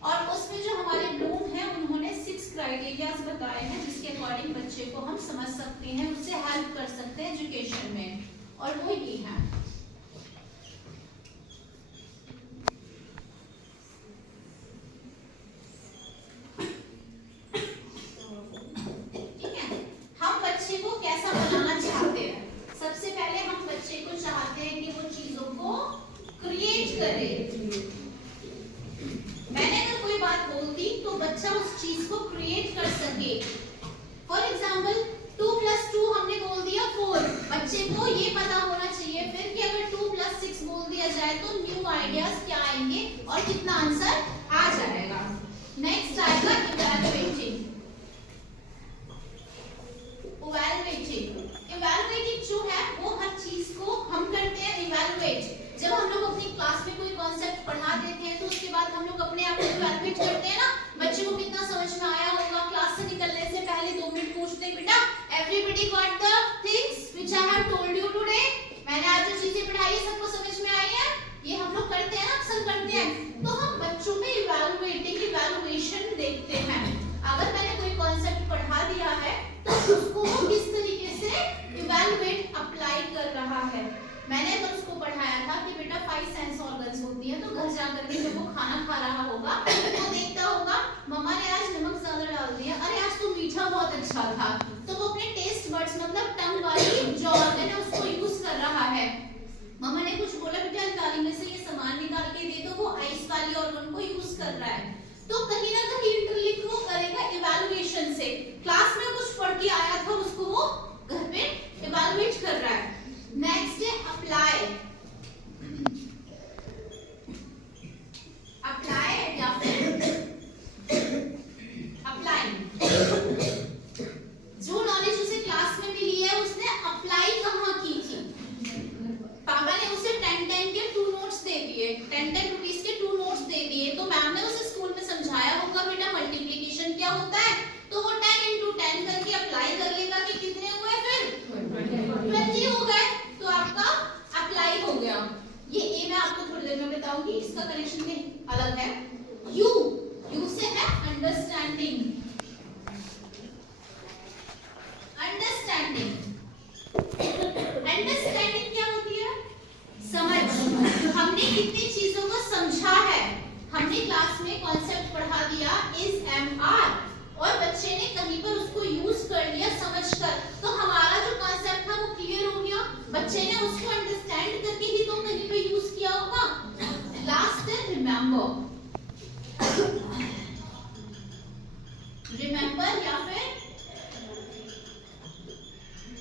और उसमें जो हमारे ब्लूम है उन्होंने 6 क्राइटेरियाज बताए हैं जिसके अकॉर्डिंग बच्चे को हम समझ सकते हैं, उससे हेल्प कर सकते हैं एजुकेशन में, और वो ये है। ठीक है, हम बच्चे को कैसा बनाना चाहते हैं? सबसे पहले हम बच्चे को चाहते हैं कि वो चीजों को क्रिएट करे। मैंने अगर कोई बात बोलती तो बच्चा उस चीज को क्रिएट कर सके। फॉर एग्जाम्पल 2 + 2 हमने बोल दिया 4, बच्चे को ये पता होना चाहिए फिर कि अगर 2 + 6 बोल दिया जाए तो न्यू आइडियाज क्या आएंगे और कितना आंसर आ जाएगा। नेक्स्ट आएगा इवैल्यूएटिंग। इवैल्यूएटिंग जो है वो हर चीज को हम करते हैं इवैल्यूएट। जब हम लोग अपनी क्लास में कोई कॉन्सेप्ट पढ़ा देते हैं तो उसके बाद हम लोग अपने आप को इवैल्यूएट करते हैं ना, बच्चे को कितना समझ में आया होगा। क्लास से निकलने से पहले 2 मिनट पूछते हैं, बेटा everybody got the things which I have told you today? मैंने आज जो चीजें पढ़ाई है सबको समझ में आई है? ये हम लोग करते हैं ना, अक्सर करते हैं। तो हम बच्चों में इवैल्यूएशन देखते हैं। अगर मैंने कोई कॉन्सेप्ट पढ़ा दिया है तो उसको वो किस तरीके से इवैल्यूएट अप्लाई कर रहा है। मैंने अगर उसको पढ़ाया था कि बेटा 5 सेंस ऑर्गन्स होती है, तो घर जाकर के जब वो खाना खा रहा होगा तो देखता होगा मम्मा ने आज नमक ज्यादा डाल दिया, अरे आज तो मीठा बहुत अच्छा था, तो वो अपने टेस्ट बड्स मतलब टंग वाली जो ऑर्गन है उसको यूज कर रहा है। मम्मा ने कुछ बोला बेटा थाली में से ये सामान निकाल के दे दो, वो आइस वाली ऑर्गन को यूज कर रहा है। तो कहीं ना कहीं इंटरलिंक वो करेगा इवैल्यूएशन से। क्लास में कुछ पढ़ के आया था उसको वो घर पे इवैल्यूएट कर रहा है। नेक्स्ट है अप्लाई। अप्लाई या फिर अप्लाई, जो नॉलेज उसे क्लास में मिली है उसने अप्लाई कहाँ की थी? पापा ने उसे 10 के 2 नोट्स दे दिए, 10 रुपीस के 2 नोट्स दे दिए, तो मैम ने उसे स्कूल में समझाया होगा बेटा मल्टीप्लिकेशन क्या होता है, तो वो 10 × 10 करके अप्लाई कर लेगा कि कितने हुए, फिर 20 हो गए, तो आपका अप्लाई हो गया। ये ए मैं आपको थोड़ी देर में बताऊंगी, इसका कनेक्शन भी अलग है। यू से है अंडरस्टैंडिंग। अंडरस्टैंडिंग क्या होती है? समझ। हमने कितनी चीजों को समझा है, हमने क्लास में कॉन्सेप्ट पढ़ा दिया इज MR और बच्चे ने कहीं पर उसको यूज कर लिया समझकर, तो हमारा जो कॉन्सेप्ट था वो क्लियर हो गया। बच्चे ने उसको अंडरस्टैंड करके ही तो कहीं पे यूज किया होगा। लास्ट है रिमेंबर। रिमेंबर या फिर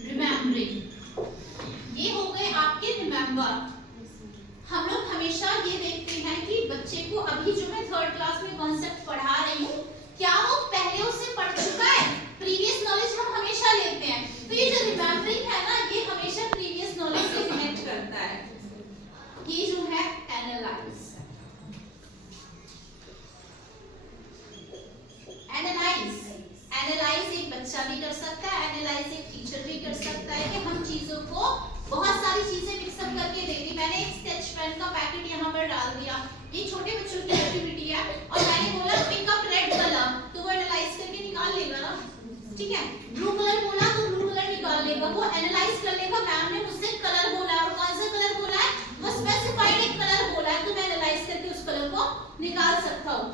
रिमेम्बरिंग, ये हो गए आपके रिमेंबर। हम लोग हमेशा ये देखते हैं कि बच्चे को अभी जो मैं 3rd क्लास में कॉन्सेप्ट पढ़ा रही हूँ क्या वो पहले उससे पढ़ चुका है? प्रीवियस नॉलेज हम हमेशा लेते हैं, तो ये जो रिमेम्बरिंग है ना ये हमेशा प्रीवियस नॉलेज से कनेक्ट करता है। ये जो है एनालाइज। एनालाइज एक बच्चा भी कर सकता है, एनालाइज एक टीचर भी कर सकता है कि हम चीजों को बहुत सारी चीजें मिक्सअप करके दे दी। मैंने एक स्केच पेन का पैकेट यहाँ पर डाल दिया, ये छोटे बच्चों के सकता हूँ।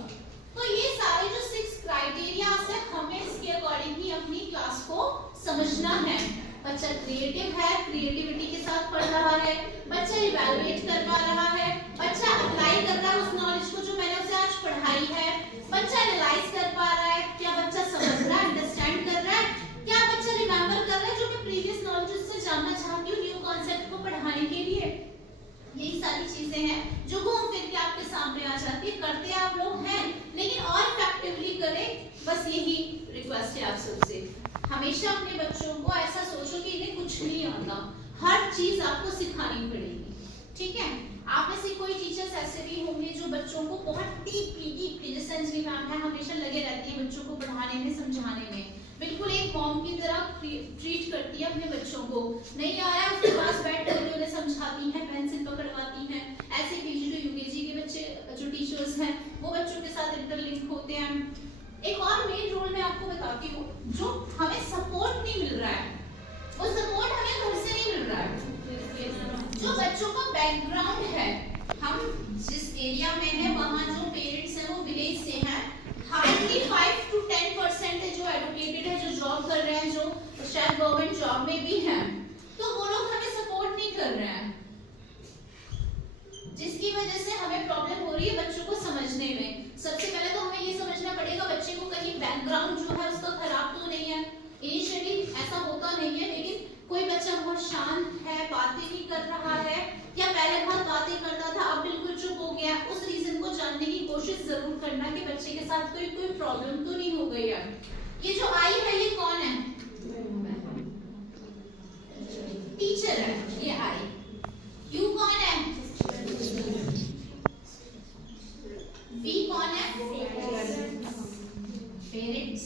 तो ये सारे जो 6 क्राइटेरिया है, हमें इसके अकॉर्डिंग ही अपनी क्लास को समझना है। बच्चा क्रिएटिव है, क्रिएटिविटी के साथ पढ़ रहा है, बच्चा इवैल्यूएट कर पा रहा है, बच्चा अप्लाई कर रहा है उस नॉलेज को जो मैंने उसे आज पढ़ाई है, बच्चा एनालाइज कर पा रहा है, क्या बच्चा समझ रहा है, अंडरस्टैंड कर रहा है, क्या बच्चा रिमेम्बर कर रहा है जो मैं प्रीवियस नॉलेज से जानना चाहती हूँ न्यू कॉन्सेप्ट को पढ़ाने के लिए। यही सारी चीजें हैं जो घूम फिर के आपके सामने आ जाती है। करते आप लोग हैं, लेकिन और इफेक्टिवली करें, बस यही रिक्वेस्ट है आप सबसे। हमेशा अपने बच्चों को ऐसा सोचो कि इन्हें कुछ नहीं आता, हर चीज आपको सिखानी पड़ेगी, ठीक है। आप में से कोई टीचर्स ऐसे भी होंगे जो बच्चों को बहुत डीपली जैसे अंजलि मैम है, हमेशा लगे रहती है बच्चों को पढ़ाने में, समझाने में, बिल्कुल एक मॉम की तरह ट्रीट करती है अपने बच्चों को। नहीं आया उसके पास बैठ कर उन्हें समझाती हैं, पेंसिल पकड़वाती हैं। ऐसे पीजी टू यूकेजी के बच्चे जो टीचर्स हैं वो बच्चों के साथ इंटरलिंक होते हैं। एक और मेन रोल मैं आपको बताती हूँ, जो हमें सपोर्ट नहीं मिल रहा है, वो सपोर्ट हमें घर से नहीं मिल रहा है। जो बच्चों का बैकग्राउंड है, हम जिस एरिया में है वहाँ जो पेरेंट्स हैं वो विलेज से हैं, हार्डली 5 to 10% है जो एडुकेटेड है, जो जॉब कर रहे हैं, जो शायद गवर्नमेंट जॉब में भी हैं, तो वो लोग हमें सपोर्ट नहीं कर रहे हैं, जिसकी वजह से हमें प्रॉब्लम हो रही है बच्चों को समझने में। सबसे पहले तो हमें ये समझना पड़ेगा बच्चे को कहीं बैकग्राउंड जो है उसका खराब तो नहीं है। इनिशियली ऐसा होता नहीं है, लेकिन कोई बच्चा बहुत शांत है, बातें नहीं कर रहा है, या पहले बहुत बातें करता था अब बिल्कुल चुप हो गया, उस रीजन को जानने की कोशिश जरूर करना कि बच्चे के साथ कोई प्रॉब्लम तो नहीं हो गई है। ये जो आई है ये कौन है? टीचर है ये आई। यू कौन है? वी कौन है? पेरेंट्स।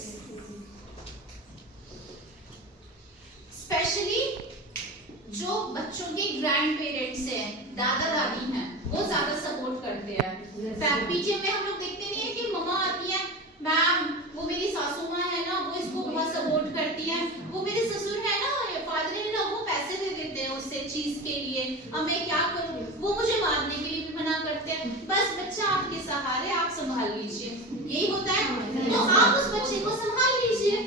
स्पेशली जो बच्चों के ग्रैंड पेरेंट्स हैं, दादा दादी हैं, वो ज्यादा सपोर्ट करते हैं। पीछे में हम लोग देखते नहीं है कि मम्मा आती है, मैम वो मेरी सासू माँ है ना, वो इसको बहुत सपोर्ट करती है, वो मेरे ससुर है ना, फादर इन लॉ, वो पैसे दे देते हैं उससे चीज के लिए, अब मैं क्या करूँ, वो मुझे मारने के लिए भी मना करते हैं, बस बच्चा आपके सहारे, आप संभाल लीजिए, यही होता है। तो आप उस बच्चे को संभाल लीजिए।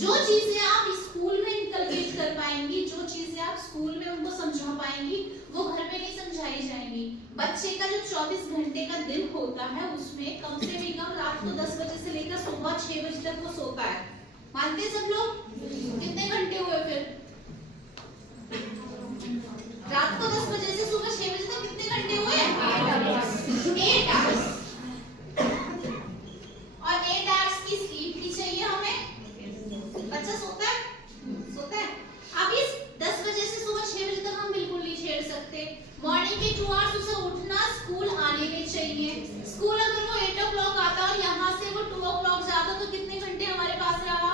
जो चीजें आप स्कूल में इनकलकेट कर पाएंगी, जो चीजें आप स्कूल में उनको समझा पाएंगी, वो घर में नहीं समझाई जाएंगी। बच्चे का जो 24 घंटे का दिन होता है उसमें कम से भी कम रात को 10 बजे से लेकर सुबह 6 बजे तक वो सोता है। मानते सब लोग? कितने घंटे हुए फिर? रात को 10 बजे से सुबह 6 बजे तक कितने घंटे हुए? 8 आवर्स। और 8 आवर्स की स्लीप भी चाहिए हमें। बच्चा सोता है? सोता है। अब इस 10 बजे से सुबह 6 बजे तक हम बिल्कुल नहीं छेड़ सकते। मॉर्निंग के 2 आवर्स उसे उठना, स्कूल आने में चाहिए। स्कूल अगर वो 8 o'clock आता और यहाँ से वो 2 o'clock जाता तो कितने घंटे हमारे पास रहा?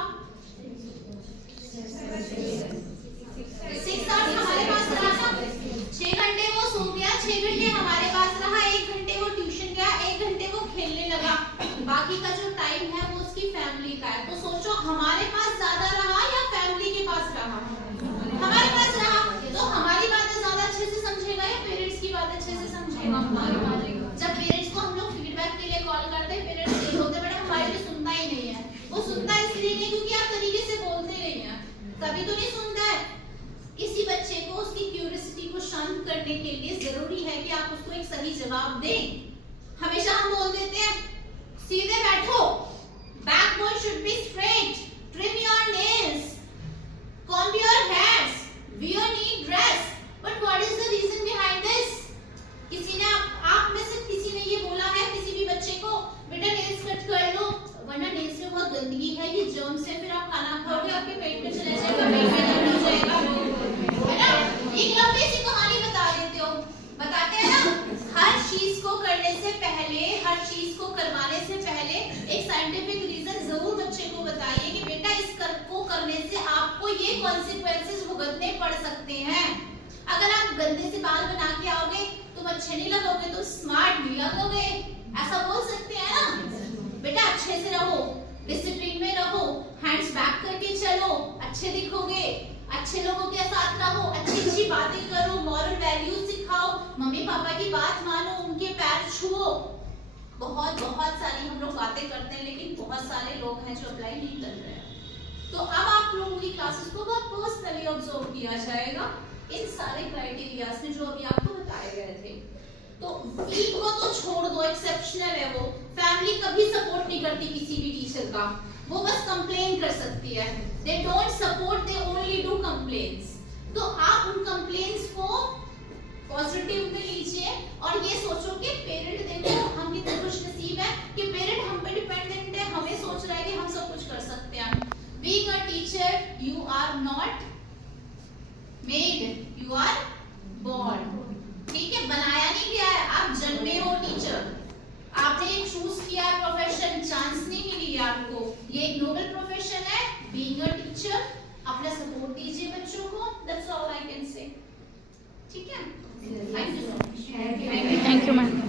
6 आवर्स हमारे पास रहा था। 6 घंटे वो सो गया, 6 घंटे हमारे पास रहा, 1 घंटे वो ट्यूशन गया, 1 घंटे वो खेलने लगा, बाकी का जो टाइम है वो उसकी फैमिली का है। तो सोचो हमारे पास ज्यादा रहा या फैमिली के पास रहा? हमारे पास रहा। तो हमारी बातें ज्यादा अच्छे से समझेगा या पेरेंट्स की बात अच्छे से समझेगा? जब पेरेंट्स को हम लोग फीडबैक के लिए कॉल करते हैं, पेरेंट्स ये बोलते हैं बेटा हमारी तो सुनता ही नहीं है। वो सुनता इसलिए नहीं क्योंकि आप तरीके से बोलते नहीं हैं, तभी तो नहीं सुनता है। किसी बच्चे को उसकी क्यूरियोसिटी को शांत करने के लिए जरूरी है कि आप उसको एक सही जवाब दें। हमेशा हम बोल देते हैं सीधे बैठो, backbone should be straight, trim your nails, comb your hairs, wear neat dress. But what is the reason behind this? किसी ने आप में से किसी ने ये बोला है किसी भी बच्चे को बेटा नेल्स कट कर लो, वरना नेल्स में बहुत गंदगी है, ये जर्म्स है, फिर आप खाना खाओगे आपके पेट में चला जाएगा, पेट में दर्द हो जाएगा, है ना? एक लंबी सी कहानी बता देते हो, बताते हैं ना। हर चीज को करने से पहले, हर चीज को करवाने से पहले एक साइंटिफिक रीजन जरूर बच्चे को बताइए कि बेटा इस को करने से आपको ये कॉन्सिक्वेंसेस भुगतने पड़ सकते हैं। अगर आप गंदे से बाल बना के आओगे तुम अच्छे नहीं लगोगे, तुम स्मार्ट नहीं लगोगे, ऐसा बोल सकते हैं ना। बेटा अच्छे से रहो, डिसिप्लिन में रहो, हैंड्स बैक करके चलो, अच्छे दिखोगे, अच्छे लोगों के साथ रहो, अच्छी अच्छी बातें करो, मॉरल वैल्यूज सिखाओ, मम्मी पापा की बात मानो, उनके पैर छुओ, बहुत बहुत बहुत सारी हम लोग बातें करते हैं, लेकिन बहुत सारे लोग हैं जो अप्लाई नहीं कर रहे हैं। तो अब आप लोगों की क्लासेस को बहुत पर्सनली ऑब्जर्व किया जाएगा इन सारे क्राइटेरियाज में जो अभी आपको बताए गए थे। तो वीक को तो छोड़ दो, एक्सेप्शनल है वो, फैमिली कभी सपोर्ट नहीं करती किसी भी टीचर का, वो बस कंप्लेन कर सकती है, they don't support, they only do complaints. तो आप उन कंप्लेन्स को पॉजिटिव में लीजिए और ये सोचो कि पेरेंट देखो हम कितने खुशनसीब हैं कि पेरेंट हम पे डिपेंडेंट है, हमें सोच रहा है कि हम सब कुछ कर सकते हैं। Being a teacher you are not made, you are born. ठीक है, बनाया नहीं गया है, आप जन्मे हो टीचर, आपने एक चूज किया प्रोफेशन, चांस नहीं मिली आपको, ये एक नोबल प्रोफेशन है बीइंग अ टीचर। अपना सपोर्ट दीजिए बच्चों को, that's all I can say. ठीक है, thank you. Thank you ma'am.